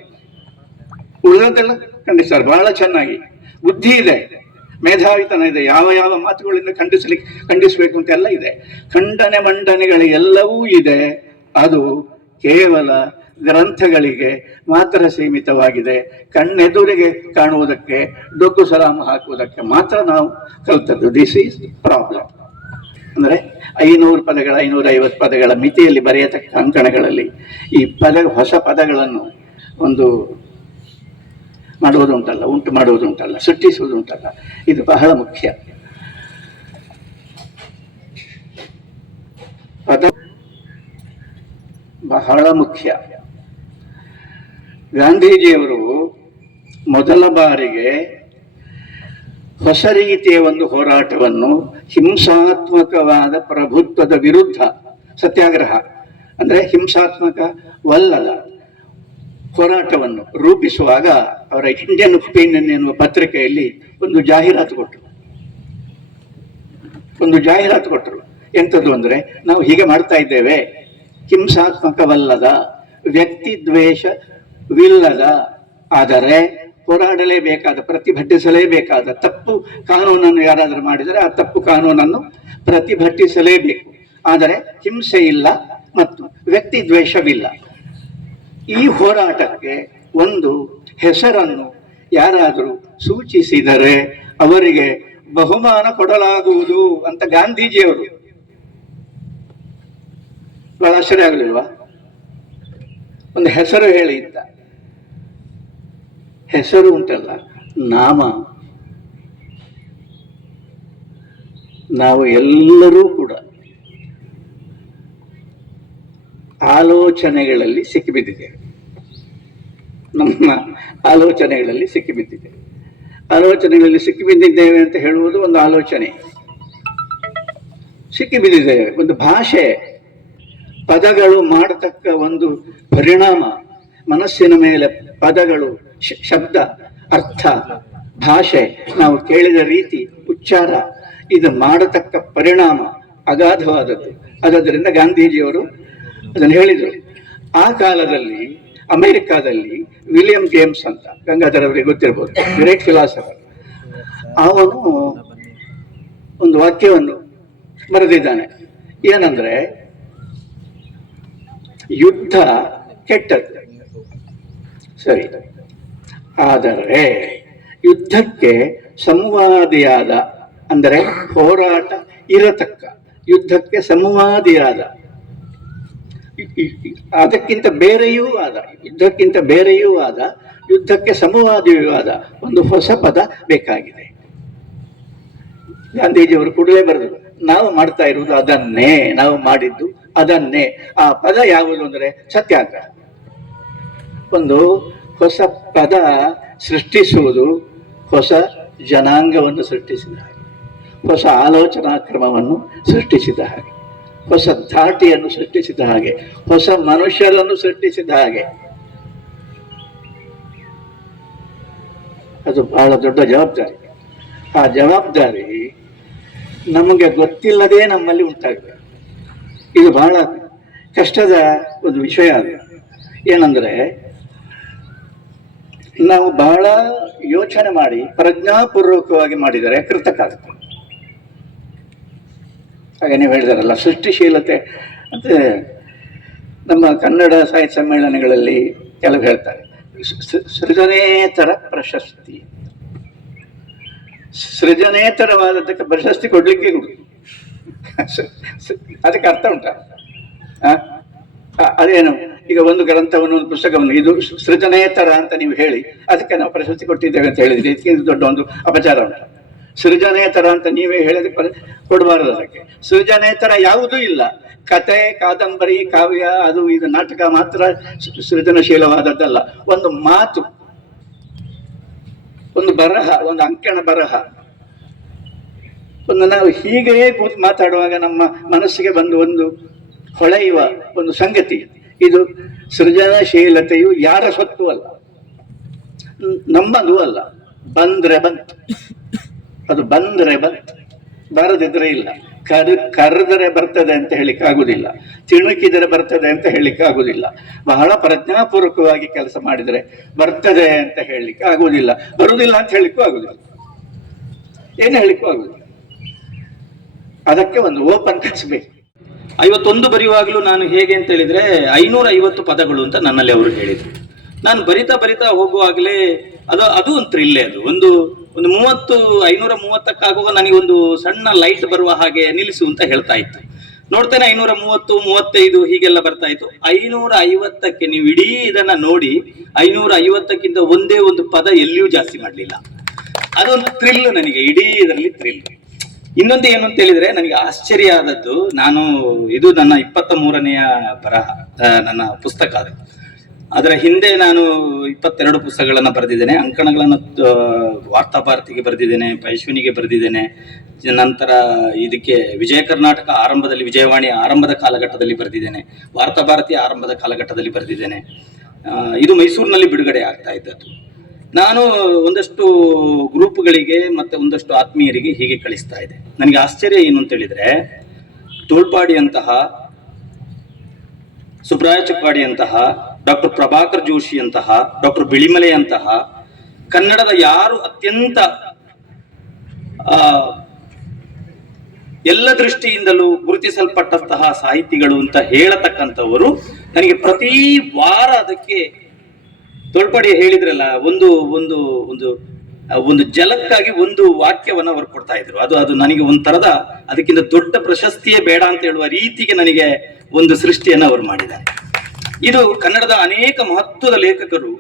ಉಳಿದದ್ದೆಲ್ಲ ಖಂಡಿಸ್ತಾರೆ. ಬಹಳ ಚೆನ್ನಾಗಿ. ಬುದ್ಧಿ ಇದೆ. ಮೇಧಾವಿತನ ಇದೆ. ಯಾವ ಯಾವ ಮಾತುಗಳಿಂದ ಖಂಡಿಸಲಿಕ್ಕೆ ಖಂಡಿಸಬೇಕು ಅಂತ ಎಲ್ಲ ಇದೆ. ಖಂಡನೆ, ಮಂಡನೆಗಳು ಎಲ್ಲವೂ ಇದೆ. ಅದು ಕೇವಲ ಗ್ರಂಥಗಳಿಗೆ ಮಾತ್ರ ಸೀಮಿತವಾಗಿದೆ. ಕಣ್ಣೆದುರಿಗೆ ಕಾಣುವುದಕ್ಕೆ, ಡೊಕ್ಕು ಸಲಾಮು ಹಾಕುವುದಕ್ಕೆ ಮಾತ್ರ ನಾವು ಕಲ್ತದ್ದು. ದಿಸ್ ಈಸ್ ಪ್ರಾಬ್ಲಮ್ ಅಂದರೆ ಐನೂರು ಪದಗಳ ಐನೂರ ಐವತ್ತು ಪದಗಳ ಮಿತಿಯಲ್ಲಿ ಬರೆಯತಕ್ಕ ಅಂಕಣಗಳಲ್ಲಿ ಈ ಪದ, ಹೊಸ ಪದಗಳನ್ನು ಒಂದು ಮಾಡುವುದು ಉಂಟಲ್ಲ ಉಂಟು ಮಾಡುವುದು ಉಂಟಲ್ಲ ಸೃಷ್ಟಿಸುವುದು ಉಂಟಲ್ಲ ಇದು ಬಹಳ ಮುಖ್ಯ. ಪದ ಬಹಳ ಮುಖ್ಯ. ಗಾಂಧೀಜಿಯವರು ಮೊದಲ ಬಾರಿಗೆ ಹೊಸ ರೀತಿಯ ಒಂದು ಹೋರಾಟವನ್ನು ಹಿಂಸಾತ್ಮಕವಾದ ಪ್ರಭುತ್ವದ ವಿರುದ್ಧ ಸತ್ಯಾಗ್ರಹ, ಅಂದ್ರೆ ಹಿಂಸಾತ್ಮಕವಲ್ಲದ ಹೋರಾಟವನ್ನು ರೂಪಿಸುವಾಗ ಅವರ ಇಂಡಿಯನ್ ಒಪಿನಿಯನ್ ಎನ್ನುವ ಪತ್ರಿಕೆಯಲ್ಲಿ ಒಂದು ಜಾಹೀರಾತು ಕೊಟ್ಟರು. ಒಂದು ಜಾಹೀರಾತು ಕೊಟ್ಟರು. ಎಂಥದ್ದು ಅಂದ್ರೆ ನಾವು ಹೀಗೆ ಮಾಡ್ತಾ ಇದ್ದೇವೆ ಹಿಂಸಾತ್ಮಕವಲ್ಲದ ವ್ಯಕ್ತಿ ದ್ವೇಷವಿಲ್ಲದ ಆದರೆ ಹೋರಾಡಲೇಬೇಕಾದ, ಪ್ರತಿಭಟಿಸಲೇಬೇಕಾದ ತಪ್ಪು ಕಾನೂನನ್ನು ಯಾರಾದರೂ ಮಾಡಿದರೆ ಆ ತಪ್ಪು ಕಾನೂನನ್ನು ಪ್ರತಿಭಟಿಸಲೇಬೇಕು. ಆದರೆ ಹಿಂಸೆ ಇಲ್ಲ ಮತ್ತು ವ್ಯಕ್ತಿ ದ್ವೇಷವಿಲ್ಲ ಈ ಹೋರಾಟಕ್ಕೆ ಒಂದು ಹೆಸರನ್ನು ಯಾರಾದರೂ ಸೂಚಿಸಿದರೆ ಅವರಿಗೆ ಬಹುಮಾನ ಕೊಡಲಾಗುವುದು ಅಂತ ಗಾಂಧೀಜಿಯವರು ಬಹಳ ಆಶ್ಚರ್ಯ ಆಗಲಿಲ್ವಾ? ಒಂದು ಹೆಸರು ಹೇಳಿ ಇದ್ದ ಹೆಸರು ಉಂಟಲ್ಲ, ನಾಮ. ನಾವು ಎಲ್ಲರೂ ಕೂಡ ಆಲೋಚನೆಗಳಲ್ಲಿ ಸಿಕ್ಕಿಬಿದ್ದಿದ್ದೇವೆ. ನಮ್ಮ ಆಲೋಚನೆಗಳಲ್ಲಿ ಸಿಕ್ಕಿಬಿದ್ದಿದ್ದೇವೆ. ಆಲೋಚನೆಗಳಲ್ಲಿ ಸಿಕ್ಕಿಬಿದ್ದಿದ್ದೇವೆ ಅಂತ ಹೇಳುವುದು ಒಂದು ಆಲೋಚನೆ. ಸಿಕ್ಕಿಬಿದ್ದಿದ್ದೇವೆ, ಒಂದು ಭಾಷೆ ಪದಗಳು ಮಾಡತಕ್ಕ ಒಂದು ಪರಿಣಾಮ, ಮನಸ್ಸಿನ ಮೇಲೆ ಪದಗಳು ಶಬ್ದ, ಅರ್ಥ, ಭಾಷೆ, ನಾವು ಕೇಳಿದ ರೀತಿ, ಉಚ್ಚಾರ, ಇದು ಮಾಡತಕ್ಕ ಪರಿಣಾಮ, ಅಗಾಧವಾದದ್ದು. ಅದರಿಂದ ಗಾಂಧೀಜಿಯವರು ಅದನ್ನು ಹೇಳಿದರು. ಆ ಕಾಲದಲ್ಲಿ, ಅಮೆರಿಕಾದಲ್ಲಿ ವಿಲಿಯಂ ಜೇಮ್ಸ್ ಅಂತ ಗಂಗಾಧರ್ ಅವರಿಗೆ ಗೊತ್ತಿರ್ಬೋದು, ಗ್ರೇಟ್ ಫಿಲಾಸಫರ್. ಅವನು ಒಂದು ವಾಕ್ಯವನ್ನು ಬರೆದಿದ್ದಾನೆ. ಏನಂದ್ರೆ ಯುದ್ಧ ಕೆಟ್ಟದ್ದು. ಸರಿ. ಆದರೆ ಯುದ್ಧಕ್ಕೆ ಸಂವಾದಿಯಾದ ಅಂದರೆ ಹೋರಾಟ ಇರತಕ್ಕ, ಯುದ್ಧಕ್ಕೆ ಸಂವಾದಿಯಾದ ಅದಕ್ಕಿಂತ ಬೇರೆಯೂ ಆದ, ಯುದ್ಧಕ್ಕಿಂತ ಬೇರೆಯೂ ಆದ, ಯುದ್ಧಕ್ಕೆ ಸಮವಾದಿಯೂ ಆದ ಒಂದು ಹೊಸ ಪದ ಬೇಕಾಗಿದೆ. ಗಾಂಧೀಜಿಯವರು ಕೂಡಲೇ ಬರೆದರು, ನಾವು ಮಾಡ್ತಾ ಇರುವುದು ಅದನ್ನೇ, ನಾವು ಮಾಡಿದ್ದು ಅದನ್ನೇ. ಆ ಪದ ಯಾವುದು ಅಂದ್ರೆ ಸತ್ಯಾಗ್ರಹ. ಒಂದು ಹೊಸ ಪದ ಸೃಷ್ಟಿಸುವುದು ಹೊಸ ಜನಾಂಗವನ್ನು ಸೃಷ್ಟಿಸಿದ ಹಾಗೆ. ಹೊಸ ಆಲೋಚನಾ ಕ್ರಮವನ್ನು ಸೃಷ್ಟಿಸಿದ ಹಾಗೆ. ಹೊಸ ಧಾಟಿಯನ್ನು ಸೃಷ್ಟಿಸಿದ ಹಾಗೆ. ಹೊಸ ಮನುಷ್ಯರನ್ನು ಸೃಷ್ಟಿಸಿದ ಹಾಗೆ. ಅದು ಬಹಳ ದೊಡ್ಡ ಜವಾಬ್ದಾರಿ. ಆ ಜವಾಬ್ದಾರಿ ನಮಗೆ ಗೊತ್ತಿಲ್ಲದೆ ನಮ್ಮಲ್ಲಿ ಉಂಟಾಗಿದೆ ಇದು ಬಹಳ ಕಷ್ಟದ ಒಂದು ವಿಷಯ ಅದು. ಏನಂದರೆ, ನಾವು ಬಹಳ ಯೋಚನೆ ಮಾಡಿ, ಪ್ರಜ್ಞಾಪೂರ್ವಕವಾಗಿ ಮಾಡಿದರೆ ಕೃತಕ ಆಗುತ್ತೆ ಹಾಗೆ ನೀವು ಹೇಳಿದಾರಲ್ಲ, ಸೃಷ್ಟಿಶೀಲತೆ ಅಂತ ನಮ್ಮ ಕನ್ನಡ ಸಾಹಿತ್ಯ ಸಮ್ಮೇಳನಗಳಲ್ಲಿ ಕೆಲವು ಹೇಳ್ತಾರೆ ಸೃಜನೇತರ ಪ್ರಶಸ್ತಿ. ಸೃಜನೇತರವಾದದ್ದಕ್ಕೆ ಪ್ರಶಸ್ತಿ ಕೊಡ್ಲಿಕ್ಕೆ ಅದಕ್ಕೆ ಅರ್ಥ ಉಂಟ? ಅದೇನು? ಈಗ ಒಂದು ಗ್ರಂಥವನ್ನು, ಒಂದು ಪುಸ್ತಕವನ್ನು, ಇದು ಸೃಜನೇತರ ಅಂತ ನೀವು ಹೇಳಿ, ಅದಕ್ಕೆ ನಾವು ಪ್ರಶಸ್ತಿ ಕೊಟ್ಟಿದ್ದೇವೆ ಅಂತ ಹೇಳಿದ್ರೆ. ಇದಕ್ಕಿಂತ ದೊಡ್ಡ ಒಂದು ಅಪಚಾರ ಉಂಟು. ಸೃಜನೇತರ ಅಂತ ನೀವೇ ಹೇಳಿದ್ರೆ ಕೊಡಬಾರದು ಅದಕ್ಕೆ. ಸೃಜನೇತರ ಯಾವುದೂ ಇಲ್ಲ. ಕತೆ ಕಾದಂಬರಿ, ಕಾವ್ಯ, ಅದು ಇದು ನಾಟಕ ಮಾತ್ರ ಸೃಜನಶೀಲವಾದದ್ದಲ್ಲ. ಒಂದು ಮಾತು, ಒಂದು ಬರಹ, ಒಂದು ಅಂಕಣ ಬರಹ ಒಂದು ನಾವು ಹೀಗೆಯೇ ಕೂತು ಮಾತಾಡುವಾಗ ನಮ್ಮ ಮನಸ್ಸಿಗೆ ಬಂದು ಒಂದು ಹೊಳೆಯುವ ಒಂದು ಸಂಗತಿ. ಇದು ಸೃಜನಶೀಲತೆಯು ಯಾರ ಸ್ವತ್ತು ಅಲ್ಲ. ನಮ್ಮದು ಅಲ್ಲ. ಬಂದ್ರೆ ಬಂತು. ಅದು ಬಂದ್ರೆ ಬಂತು. ಬರದಿದ್ರೆ ಇಲ್ಲ. ಕರ್, ಕರೆದರೆ ಬರ್ತದೆ ಅಂತ ಹೇಳಿಕ್ಕೆ ಆಗುದಿಲ್ಲ ತಿಣುಕಿದರೆ ಬರ್ತದೆ ಅಂತ ಹೇಳಿಕ್ ಆಗುದಿಲ್ಲ ಬಹಳ ಪ್ರಜ್ಞಾಪೂರ್ವಕವಾಗಿ ಕೆಲಸ ಮಾಡಿದರೆ ಬರ್ತದೆ ಅಂತ ಹೇಳಲಿಕ್ಕೆ ಆಗುವುದಿಲ್ಲ ಬರುವುದಿಲ್ಲ ಅಂತ ಹೇಳಿಕ್ಕೂ ಆಗುದಿಲ್ಲ. ಏನು ಹೇಳಿಕ್ಕೂ ಆಗುದಿಲ್ಲ. ಅದಕ್ಕೆ ಒಂದು ಓಪನ್ ಬೇಕು ಐವತ್ತೊಂದು ಬರೆಯುವಾಗಲೂ ನಾನು ಹೇಗೆ ಅಂತ ಹೇಳಿದ್ರೆ ಐನೂರ ಐವತ್ತು ಪದಗಳು ಅಂತ ನನ್ನಲ್ಲಿ ಅವರು ಹೇಳಿದರು. ನಾನು ಬರಿತಾ ಬರಿತಾ ಹೋಗುವಾಗಲೇ ಅದು ಅದು ಒಂದು ಥ್ರಿಲ್ಲೇ ಅದು. ಒಂದು ಒಂದು ಮೂವತ್ತು ಐನೂರ ಮೂವತ್ತಕ್ಕಾಗುವಾಗ ನನಗೊಂದು ಸಣ್ಣ ಲೈಟ್ ಬರುವ ಹಾಗೆ ನಿಲ್ಲಿಸು ಅಂತ ಹೇಳ್ತಾ ಇತ್ತು. ನೋಡ್ತೇನೆ ಐನೂರ ಮೂವತ್ತು ಮೂವತ್ತೈದು ಹೀಗೆಲ್ಲ ಬರ್ತಾ ಇತ್ತು. ಐನೂರ ಐವತ್ತಕ್ಕೆ ನೀವು ಇಡೀ ಇದನ್ನ ನೋಡಿ ಐನೂರ ಐವತ್ತಕ್ಕಿಂತ ಒಂದೇ ಒಂದು ಪದ ಎಲ್ಲಿಯೂ ಜಾಸ್ತಿ ಮಾಡಲಿಲ್ಲ. ಅದೊಂದು ಥ್ರಿಲ್ ನನಗೆ, ಇಡೀ ಇದರಲ್ಲಿ ಥ್ರಿಲ್ ಇನ್ನೊಂದು ಏನು ಅಂತ ಹೇಳಿದ್ರೆ ನನಗೆ ಆಶ್ಚರ್ಯ ಆದದ್ದು, ನಾನು ಇದು ನನ್ನ ಇಪ್ಪತ್ತ ಮೂರನೆಯ ಬರಹ ನನ್ನ ಪುಸ್ತಕ ಅದು. ಅದರ ಹಿಂದೆ ನಾನು ಇಪ್ಪತ್ತೆರಡು ಪುಸ್ತಕಗಳನ್ನು ಬರೆದಿದ್ದೇನೆ, ಅಂಕಣಗಳನ್ನು ವಾರ್ತಾ ವಾರ್ತಾಭಾರತಿಗೆ ಬರೆದಿದ್ದೇನೆ, ಪೈಶ್ವಿನಿಗೆ ಬರೆದಿದ್ದೇನೆ, ನಂತರ ಇದಕ್ಕೆ ವಿಜಯ ಕರ್ನಾಟಕ ಆರಂಭದಲ್ಲಿ, ವಿಜಯವಾಣಿ ಆರಂಭದ ಕಾಲಘಟ್ಟದಲ್ಲಿ ಬರೆದಿದ್ದೇನೆ, ವಾರ್ತಾಭಾರತಿ ಆರಂಭದ ಕಾಲಘಟ್ಟದಲ್ಲಿ ಬರೆದಿದ್ದೇನೆ. ಇದು ಮೈಸೂರಿನಲ್ಲಿ ಬಿಡುಗಡೆ ಆಗ್ತಾ ಇದ್ದದ್ದು. ನಾನು ಒಂದಷ್ಟು ಗ್ರೂಪ್ಗಳಿಗೆ ಮತ್ತೆ ಒಂದಷ್ಟು ಆತ್ಮೀಯರಿಗೆ ಹೀಗೆ ಕಳಿಸ್ತಾ ಇದೆ ನನಗೆ ಆಶ್ಚರ್ಯ ಏನು ಅಂತ ಹೇಳಿದ್ರೆ, ತೋಳ್ಪಾಡಿಯಂತಹ, ಸುಬ್ರಾಯ ಚುಕ್ಕಾಡಿಯಂತಹ ಡಾಕ್ಟರ್ ಪ್ರಭಾಕರ್ ಜೋಶಿಯಂತಹ ಡಾಕ್ಟರ್ ಬಿಳಿಮಲೆಯಂತಹ, ಕನ್ನಡದ ಯಾರು ಅತ್ಯಂತ ಎಲ್ಲ ದೃಷ್ಟಿಯಿಂದಲೂ ಗುರುತಿಸಲ್ಪಟ್ಟಂತಹ ಸಾಹಿತಿಗಳು ಅಂತ ಹೇಳತಕ್ಕಂಥವರು, ನನಗೆ ಪ್ರತಿ ವಾರ ಅದಕ್ಕೆ ತೋಳ್ಪಡಿ ಹೇಳಿದ್ರಲ್ಲ, ಒಂದು ಒಂದು ಒಂದು ಒಂದು ಜಲಕ್ಕಾಗಿ ಒಂದು ವಾಕ್ಯವನ್ನ ಅವರು ಕೊಡ್ತಾ ಇದ್ರು. ಅದು ಅದು ನನಗೆ ಒಂಥರದ ಅದಕ್ಕಿಂತ ದೊಡ್ಡ ಪ್ರಶಸ್ತಿಯೇ ಬೇಡ ಅಂತ ಹೇಳುವ ರೀತಿಗೆ ನನಗೆ ಒಂದು ಸೃಷ್ಟಿಯನ್ನ ಅವರು ಮಾಡಿದ್ದಾರೆ. ಇದು ಕನ್ನಡದ ಅನೇಕ ಮಹತ್ವದ ಲೇಖಕರು,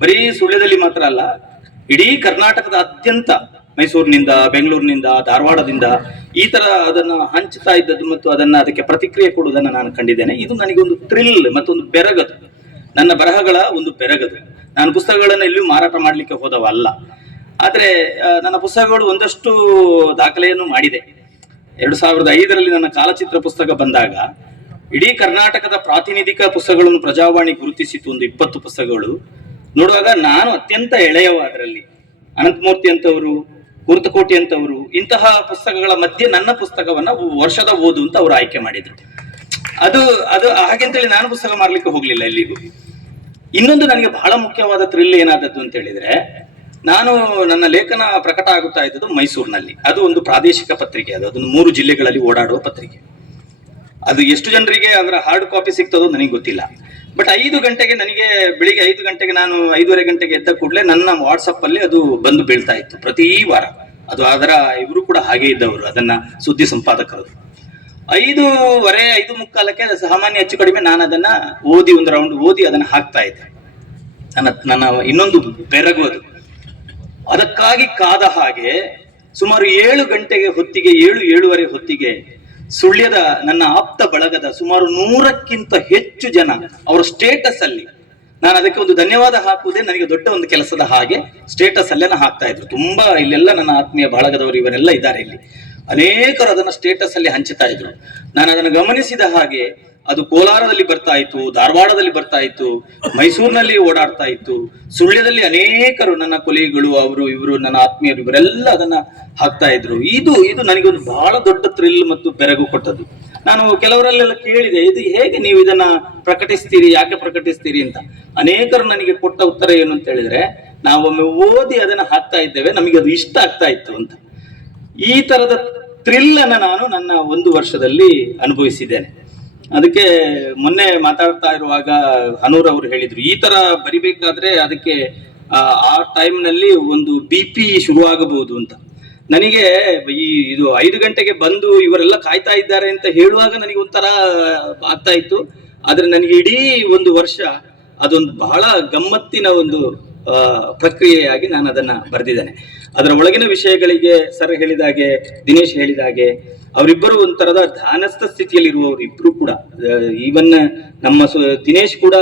ಬರೀ ಸುಳ್ಯದಲ್ಲಿ ಮಾತ್ರ ಅಲ್ಲ, ಇಡೀ ಕರ್ನಾಟಕದ ಅತ್ಯಂತ ಮೈಸೂರಿನಿಂದ, ಬೆಂಗಳೂರಿನಿಂದ, ಧಾರವಾಡದಿಂದ ಈ ತರ ಅದನ್ನ ಹಂಚುತ್ತಾ ಇದ್ದದ್ದು ಮತ್ತು ಅದನ್ನ ಅದಕ್ಕೆ ಪ್ರತಿಕ್ರಿಯೆ ಕೊಡುವುದನ್ನು ನಾನು ಕಂಡಿದ್ದೇನೆ. ಇದು ನನಗೆ ಒಂದು ಥ್ರಿಲ್ ಮತ್ತೊಂದು ಬೆರಗದು. ನನ್ನ ಬರಹಗಳ ಒಂದು ಬೆರಗದು ನಾನು ಪುಸ್ತಕಗಳನ್ನು ಎಲ್ಲಿಯೂ ಮಾರಾಟ ಮಾಡಲಿಕ್ಕೆ ಹೋದವಲ್ಲ. ಆದರೆ ನನ್ನ ಪುಸ್ತಕಗಳು ಒಂದಷ್ಟು ದಾಖಲೆಯನ್ನು ಮಾಡಿದೆ. ಎರಡು ಸಾವಿರದ ಐದರಲ್ಲಿ ನನ್ನ ಕಾಲಚಿತ್ರ ಪುಸ್ತಕ ಬಂದಾಗ, ಇಡೀ ಕರ್ನಾಟಕದ ಪ್ರಾತಿನಿಧಿಕ ಪುಸ್ತಕಗಳನ್ನು ಪ್ರಜಾವಾಣಿ ಗುರುತಿಸಿತು ಒಂದು ಇಪ್ಪತ್ತು ಪುಸ್ತಕಗಳು. ನೋಡುವಾಗ ನಾನು ಅತ್ಯಂತ ಎಳೆಯವ ಅದರಲ್ಲಿ. ಅನಂತಮೂರ್ತಿ ಅಂತವರು, ಕುರ್ತಕೋಟಿ ಅಂತವರು, ಇಂತಹ ಪುಸ್ತಕಗಳ ಮಧ್ಯೆ ನನ್ನ ಪುಸ್ತಕವನ್ನ ವರ್ಷದ ಓದು ಅಂತ ಅವರು ಆಯ್ಕೆ ಮಾಡಿದ್ರು. ಅದು ಅದು ಹಾಗೆಂತೇಳಿ ನಾನು ಪುಸ್ತಕ ಮಾಡ್ಲಿಕ್ಕೆ ಹೋಗ್ಲಿಲ್ಲ ಎಲ್ಲಿಗೂ. ಇನ್ನೊಂದು ನನಗೆ ಬಹಳ ಮುಖ್ಯವಾದ ಥ್ರಿಲ್ ಏನಾದದ್ದು ಅಂತ ಹೇಳಿದ್ರೆ, ನಾನು ನನ್ನ ಲೇಖನ ಪ್ರಕಟ ಆಗುತ್ತಾ ಇದ್ದದ್ದು ಮೈಸೂರಿನಲ್ಲಿ. ಅದು ಒಂದು ಪ್ರಾದೇಶಿಕ ಪತ್ರಿಕೆ, ಅದು ಅದೊಂದು ಮೂರು ಜಿಲ್ಲೆಗಳಲ್ಲಿ ಓಡಾಡುವ ಪತ್ರಿಕೆ. ಅದು ಎಷ್ಟು ಜನರಿಗೆ ಅದರ ಹಾರ್ಡ್ ಕಾಪಿ ಸಿಗ್ತದೋ ನನಗೆ ಗೊತ್ತಿಲ್ಲ. ಬಟ್ ಐದು ಗಂಟೆಗೆ ನನಗೆ ಬೆಳಿಗ್ಗೆ ಐದು ಗಂಟೆಗೆ ನಾನು ಐದೂವರೆ ಗಂಟೆಗೆ ಎದ್ದ ಕೂಡಲೇ ನನ್ನ ವಾಟ್ಸಪ್ ಅಲ್ಲಿ ಅದು ಬಂದು ಬೀಳ್ತಾ ಇತ್ತು ಪ್ರತಿ ವಾರ. ಅದು ಅದರ, ಇವರು ಕೂಡ ಹಾಗೆ ಇದ್ದವರು, ಅದನ್ನ ಸುದ್ದಿ ಸಂಪಾದಕರು. ಐದೂವರೆ, ಐದು ಮುಕ್ಕಾಲಕ್ಕೆ ಸಾಮಾನ್ಯ ಹೆಚ್ಚು ಕಡಿಮೆ ನಾನು ಅದನ್ನ ಓದಿ ಒಂದು ರೌಂಡ್ ಓದಿ ಅದನ್ನ ಹಾಕ್ತಾ ಇದ್ದೆ. ನನ್ನ ನನ್ನ ಇನ್ನೊಂದು ಬೆರಗು ಅದು. ಅದಕ್ಕಾಗಿ ಕಾದ ಹಾಗೆ ಸುಮಾರು ಏಳು ಗಂಟೆಗೆ ಹೊತ್ತಿಗೆ, ಏಳು, ಏಳುವರೆ ಹೊತ್ತಿಗೆ ಸುಳ್ಯದ ನನ್ನ ಆಪ್ತ ಬಳಗದ ಸುಮಾರು ನೂರಕ್ಕಿಂತ ಹೆಚ್ಚು ಜನ ಅವರ ಸ್ಟೇಟಸ್ ಅಲ್ಲಿ ನಾನು ಅದಕ್ಕೆ ಒಂದು ಧನ್ಯವಾದ ಹಾಕುವುದೇ ನನಗೆ ದೊಡ್ಡ ಒಂದು ಕೆಲಸದ ಹಾಗೆ ಸ್ಟೇಟಸ್ ಅಲ್ಲೇನ ಹಾಕ್ತಾ ಇದ್ರು. ತುಂಬಾ ಇಲ್ಲೆಲ್ಲ ನನ್ನ ಆತ್ಮೀಯ ಬಳಗದವರು ಇವರೆಲ್ಲ ಇದ್ದಾರೆ ಇಲ್ಲಿ. ಅನೇಕರು ಅದನ್ನ ಸ್ಟೇಟಸ್ ಅಲ್ಲಿ ಹಂಚುತ್ತಾ ಇದ್ರು. ನಾನು ಅದನ್ನು ಗಮನಿಸಿದ ಹಾಗೆ ಅದು ಕೋಲಾರದಲ್ಲಿ ಬರ್ತಾ ಇತ್ತು, ಧಾರವಾಡದಲ್ಲಿ ಬರ್ತಾ ಇತ್ತು, ಮೈಸೂರಿನಲ್ಲಿ ಓಡಾಡ್ತಾ ಇತ್ತು. ಸುಳ್ಯದಲ್ಲಿ ಅನೇಕರು ನನ್ನ ಕೊಲೆಗಳು, ಅವರು, ಇವರು, ನನ್ನ ಆತ್ಮೀಯರು, ಇವರೆಲ್ಲ ಅದನ್ನ ಹಾಕ್ತಾ ಇದ್ರು. ಇದು ಇದು ನನಗೆ ಒಂದು ಬಹಳ ದೊಡ್ಡ ಥ್ರಿಲ್ ಮತ್ತು ಬೆರಗು ಕೊಟ್ಟದ್ದು. ನಾನು ಕೆಲವರಲ್ಲೆಲ್ಲ ಕೇಳಿದೆ, ಇದು ಹೇಗೆ ನೀವು ಇದನ್ನ ಪ್ರಕಟಿಸ್ತೀರಿ, ಯಾಕೆ ಪ್ರಕಟಿಸ್ತೀರಿ ಅಂತ. ಅನೇಕರು ನನಗೆ ಕೊಟ್ಟ ಉತ್ತರ ಏನು ಅಂತ ಹೇಳಿದ್ರೆ, ನಾವೊಮ್ಮೆ ಓದಿ ಅದನ್ನ ಹಾಕ್ತಾ ಇದ್ದೇವೆ, ನಮಗೆ ಅದು ಇಷ್ಟ ಆಗ್ತಾ ಇತ್ತು ಅಂತ. ಈ ತರದ ಥ್ರಿಲ್ ಅನ್ನ ನಾನು ನನ್ನ ಒಂದು ವರ್ಷದಲ್ಲಿ ಅನುಭವಿಸಿದ್ದೇನೆ. ಅದಕ್ಕೆ ಮೊನ್ನೆ ಮಾತಾಡ್ತಾ ಇರುವಾಗ ಹನೂರ್ ಅವರು ಹೇಳಿದ್ರು ಈ ತರ ಬರಿಬೇಕಾದ್ರೆ ಅದಕ್ಕೆ ಆ, ಟೈಮ್ನಲ್ಲಿ ನಲ್ಲಿ ಒಂದು ಬಿ ಪಿ ಶುರುವಾಗಬಹುದು ಅಂತ. ನನಗೆ ಈ ಇದು ಐದು ಗಂಟೆಗೆ ಬಂದು ಇವರೆಲ್ಲ ಕಾಯ್ತಾ ಇದ್ದಾರೆ ಅಂತ ಹೇಳುವಾಗ ನನಗೆ ಒಂಥರ ಆಗ್ತಾ ಇತ್ತು. ಆದ್ರೆ ನನಗೆ ಇಡೀ ಒಂದು ವರ್ಷ ಅದೊಂದು ಬಹಳ ಗಮ್ಮತ್ತಿನ ಒಂದು ಪ್ರಕ್ರಿಯೆಯಾಗಿ ನಾನು ಅದನ್ನ ಬರೆದಿದ್ದೇನೆ. ಅದರ ಒಳಗಿನ ವಿಷಯಗಳಿಗೆ ಸರ್ ಹೇಳಿದಾಗೆ ದಿನೇಶ್ ಹೇಳಿದಾಗೆ ಅವರಿಬ್ಬರು ಒಂಥರದ ಧ್ಯಾನಸ್ಥ ಸ್ಥಿತಿಯಲ್ಲಿ ಇರುವವರು ಕೂಡ. ಈವನ್ ನಮ್ಮ ದಿನೇಶ್ ಕೂಡ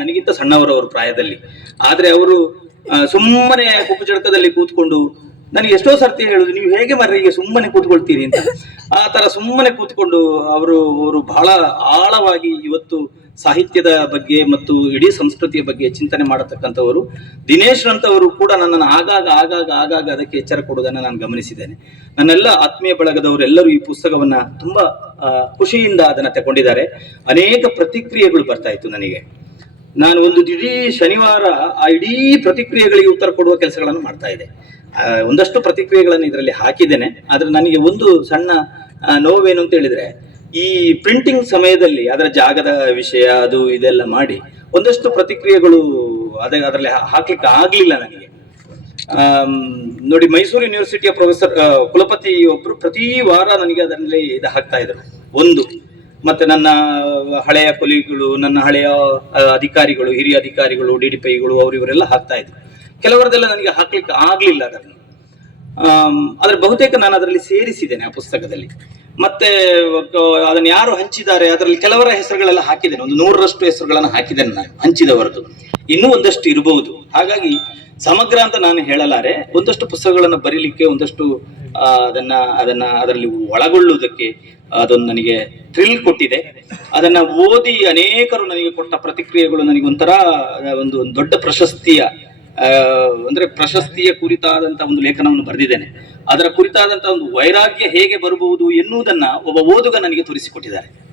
ನನಗಿಂತ ಸಣ್ಣವರವರು ಪ್ರಾಯದಲ್ಲಿ. ಆದ್ರೆ ಅವರು ಸುಮ್ಮನೆ ಕುಪ್ಪುಚಡಕದಲ್ಲಿ ಕೂತ್ಕೊಂಡು, ನನಗೆ ಎಷ್ಟೋ ಸರ್ತಿ ಹೇಳುದು ನೀವು ಹೇಗೆ ಮರ ಹೀಗೆ ಸುಮ್ಮನೆ ಕೂತ್ಕೊಳ್ತೀರಿ? ಅಂತ. ಆ ತರ ಸುಮ್ಮನೆ ಕೂತ್ಕೊಂಡು ಅವರು ಅವರು ಬಹಳ ಆಳವಾಗಿ ಇವತ್ತು ಸಾಹಿತ್ಯದ ಬಗ್ಗೆ ಮತ್ತು ಇಡೀ ಸಂಸ್ಕೃತಿಯ ಬಗ್ಗೆ ಚಿಂತನೆ ಮಾಡತಕ್ಕಂಥವರು. ದಿನೇಶ್ ರಂತವರು ಕೂಡ ನನ್ನನ್ನು ಆಗಾಗ ಆಗಾಗ ಆಗಾಗ ಅದಕ್ಕೆ ಎಚ್ಚರ ಕೊಡುವುದನ್ನು ನಾನು ಗಮನಿಸಿದ್ದೇನೆ. ನನ್ನೆಲ್ಲ ಆತ್ಮೀಯ ಬಳಗದವರೆಲ್ಲರೂ ಈ ಪುಸ್ತಕವನ್ನ ತುಂಬಾ ಖುಷಿಯಿಂದ ಅದನ್ನು ತಗೊಂಡಿದ್ದಾರೆ. ಅನೇಕ ಪ್ರತಿಕ್ರಿಯೆಗಳು ಬರ್ತಾ ಇತ್ತು ನನಗೆ. ನಾನು ಒಂದು ಇಡೀ ಶನಿವಾರ ಆ ಇಡೀ ಪ್ರತಿಕ್ರಿಯೆಗಳಿಗೆ ಉತ್ತರ ಕೊಡುವ ಕೆಲಸಗಳನ್ನು ಮಾಡ್ತಾ ಇದ್ದೆ. ಒಂದಷ್ಟು ಪ್ರತಿಕ್ರಿಯೆಗಳನ್ನು ಇದರಲ್ಲಿ ಹಾಕಿದ್ದೇನೆ. ಆದರೆ ನನಗೆ ಒಂದು ಸಣ್ಣ ನೋವೇನು ಅಂತ ಹೇಳಿದ್ರೆ ಈ ಪ್ರಿಂಟಿಂಗ್ ಸಮಯದಲ್ಲಿ, ಅದರ ಜಾಗದ ವಿಷಯ, ಅದು ಇದೆಲ್ಲ ಮಾಡಿ, ಒಂದಷ್ಟು ಪ್ರತಿಕ್ರಿಯೆಗಳು ಅದ, ಅದರಲ್ಲಿ ಹಾಕ್ಲಿಕ್ಕೆ ಆಗ್ಲಿಲ್ಲ ನನಗೆ. ನೋಡಿ, ಮೈಸೂರು ಯೂನಿವರ್ಸಿಟಿಯ ಪ್ರೊಫೆಸರ್ ಕುಲಪತಿ ಒಬ್ರು ಪ್ರತಿ ವಾರ ನನಗೆ ಅದರಲ್ಲಿ ಇದು ಹಾಕ್ತಾ ಇದ್ರು. ಒಂದು, ಮತ್ತೆ ನನ್ನ ಹಳೆಯ ಕೊಲಿಗಳು ನನ್ನ ಹಳೆಯ ಅಧಿಕಾರಿಗಳು, ಹಿರಿಯ ಅಧಿಕಾರಿಗಳು, ಡಿ ಡಿ ಪಿಗಳು ಅವರಿವರೆಲ್ಲ ಹಾಕ್ತಾ ಇದ್ರು. ಕೆಲವರದೆಲ್ಲ ನನಗೆ ಹಾಕ್ಲಿಕ್ಕೆ ಆಗ್ಲಿಲ್ಲ ಅದನ್ನು. ಆದ್ರೆ ಬಹುತೇಕ ನಾನು ಅದರಲ್ಲಿ ಸೇರಿಸಿದ್ದೇನೆ ಆ ಪುಸ್ತಕದಲ್ಲಿ. ಮತ್ತೆ ಅದನ್ನ ಯಾರು ಹಂಚಿದ್ದಾರೆ, ಅದರಲ್ಲಿ ಕೆಲವರ ಹೆಸರುಗಳೆಲ್ಲ ಹಾಕಿದ್ದೇನೆ. ಒಂದು ನೂರರಷ್ಟು ಹೆಸರುಗಳನ್ನು ಹಾಕಿದ್ದೇನೆ ನಾನು ಹಂಚಿದವರದ್ದು ಇನ್ನೂ ಒಂದಷ್ಟು ಇರಬಹುದು. ಹಾಗಾಗಿ ಸಮಗ್ರ ಅಂತ ನಾನು ಹೇಳಲಾರೆ, ಒಂದಷ್ಟು ಪುಸ್ತಕಗಳನ್ನು ಬರೀಲಿಕ್ಕೆ, ಒಂದಷ್ಟು ಅದನ್ನ ಅದನ್ನ ಅದರಲ್ಲಿ ಒಳಗೊಳ್ಳುವುದಕ್ಕೆ ಅದೊಂದು ನನಗೆ ಥ್ರಿಲ್ ಕೊಟ್ಟಿದೆ. ಅದನ್ನ ಓದಿ ಅನೇಕರು ನನಗೆ ಕೊಟ್ಟ ಪ್ರತಿಕ್ರಿಯೆಗಳು ನನಗೆ ಒಂಥರ ಒಂದು ದೊಡ್ಡ ಪ್ರಶಸ್ತಿಯ ಅಂದ್ರೆ ಪ್ರಶಸ್ತಿಯ ಕುರಿತಾದಂತಹ ಒಂದು ಲೇಖನವನ್ನು ಬರೆದಿದ್ದೇನೆ. ಅದರ ಕುರಿತಾದಂತಹ ಒಂದು ವೈರಾಗ್ಯ ಹೇಗೆ ಬರಬಹುದು ಎನ್ನುವುದನ್ನ ಒಬ್ಬ ಓದುಗ ನನಗೆ ತೋರಿಸಿಕೊಟ್ಟಿದ್ದಾರೆ.